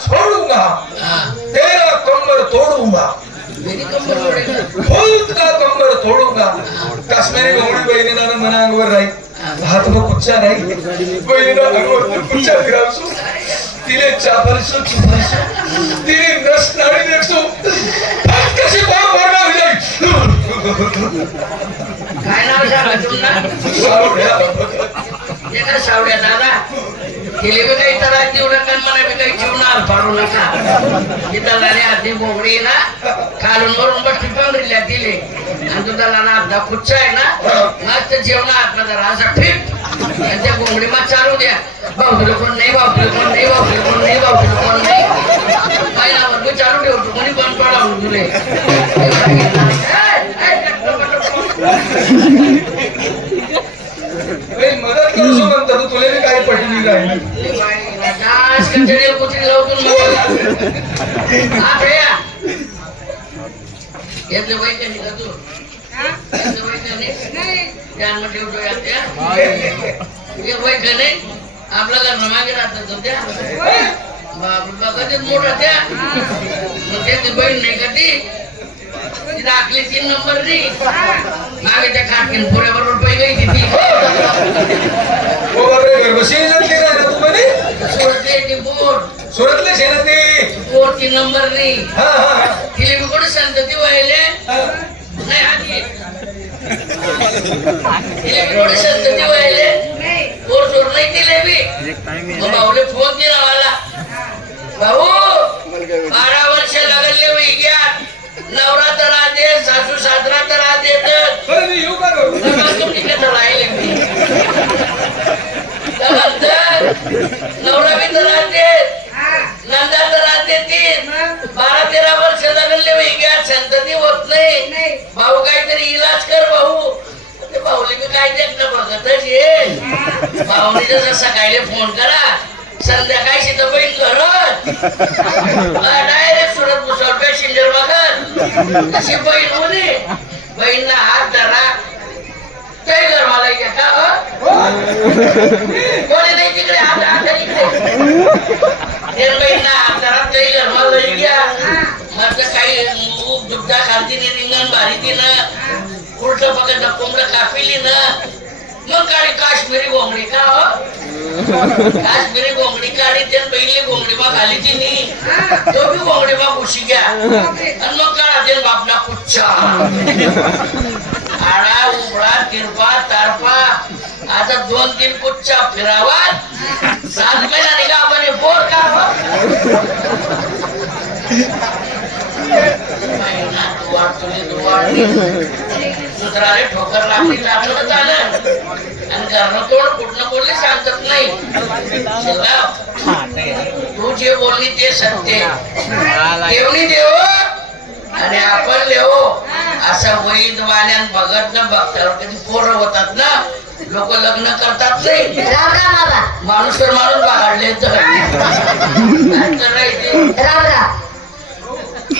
छोडूंगा तेरा कंबर तोडूंगा बहुत का कंबर तोडूंगा काश्मीरी गवळी बहिणीला मना अंगवर राहील. हात व कुच्चा राहील बहिणीला अंगवर कुच्चा फिरावसो. तिले चापलसो चुपलसो तिने नस नाडी देखसो. कशी पार मारणार जाईल काय नाव सांगा तुमना सावड्या. एका सावड्या दादा. केले बी काही तर देऊ नका मला बी काही जीवनार पाडू नका तिथं लाने आधी बोंगडी ना खालून वरून बसली पांघरीला दिले. आणि तुझा लाना अर्धा कुच्चा आहे ना मस्त जेवण आपला जरा असा ठीक आणि त्या बोंगडी मग चालू द्या. भाऊ कोण नाही भाऊ कोण नाही भाऊ कोण नाही भाऊ कोण नाही. पहिला मी चालू ठेवतो कोणी बंद पडा तुले. मदत करू म्हणतो तुले. आपला घर मागे राहतात तो त्या बाबा कधी मोठा त्या मग त्याची बहीण नाही का ती तिथं आखली तीन नंबर नाही मागे त्या खाटकीन पुऱ्या बरोबर गई ती जातली काय ना तू म्हणे? सोडते ती बोट. सुरतले शेतात ते? बोट तीन नंबर नाही. हा हा तिला मी कोणी शांतती व्हायले. नाही आधी तिला मी कोणी शांतती व्हायले पोर चोर नाही दिले मी. मग भाऊले फोन दिला मला. भाऊ बारा वर्ष लागले मी घ्या नवरा तर आदे सासू सासरा तर बरं मी येऊ का गं? तुम्ही कसं राहिले मी काय म्हणतं? नवरा बी तर आदे नंदा तर आदे तीन बारा तेरा वर्ष लागले मी घ्या संतती होत नाही भाऊ काहीतरी इलाज कर भाऊ ते भाऊले मी काय देखणं बघतच ये. भाऊने जसं सकाळी फोन करा संध्याकाळी शिथं बहीण करत डायरेक्ट सुरत मुसळपे शिंजर बघत. अशी बहीण होणे बहीणला हात धरा. काही घर मला का कोणी नाही तिकडे हात हात इकडे. बहीणला हात धरा काही घर मला घ्या. मग काही ऊब दुबदा खालती रिंगण भारी तिनं. उलट पकड कोंबडा कापिली ना. मग काढी काश्मीरी घोंगडी का हो. काश्मीरी घोंगडी काढी त्यान पहिली घोंगडी बा घाली तिने तो बी घोंगडी बा कुशी घ्या. आणि मग काढा ते बापला कुच्छा आडा उबडा तिरपा तारपा. आता दोन तीन कुच्छा फिरावा सात महिना निघा आपण हे बोर का हो? महिना दुवार तुझी दुवार दुसराले ठोकर लागली लागलं झालं आणि घरनं कोण कुठनं बोलले सांगत नाही. तू जे बोलली ते सत्य देवणी देव आणि आपण लेवो. असं वैद वाण्यान बघत ना बघतात कधी पोरं होतात ना. लोक लग्न करतात नाही. माणूस तर माणूस बाहेरले तर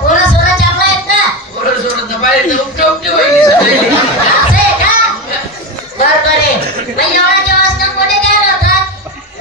पोरं सोरं चांगलं आहेत ना? असं आहे का? बरं बरे मग एवढ्या दिवस कोणी द्यायला होतात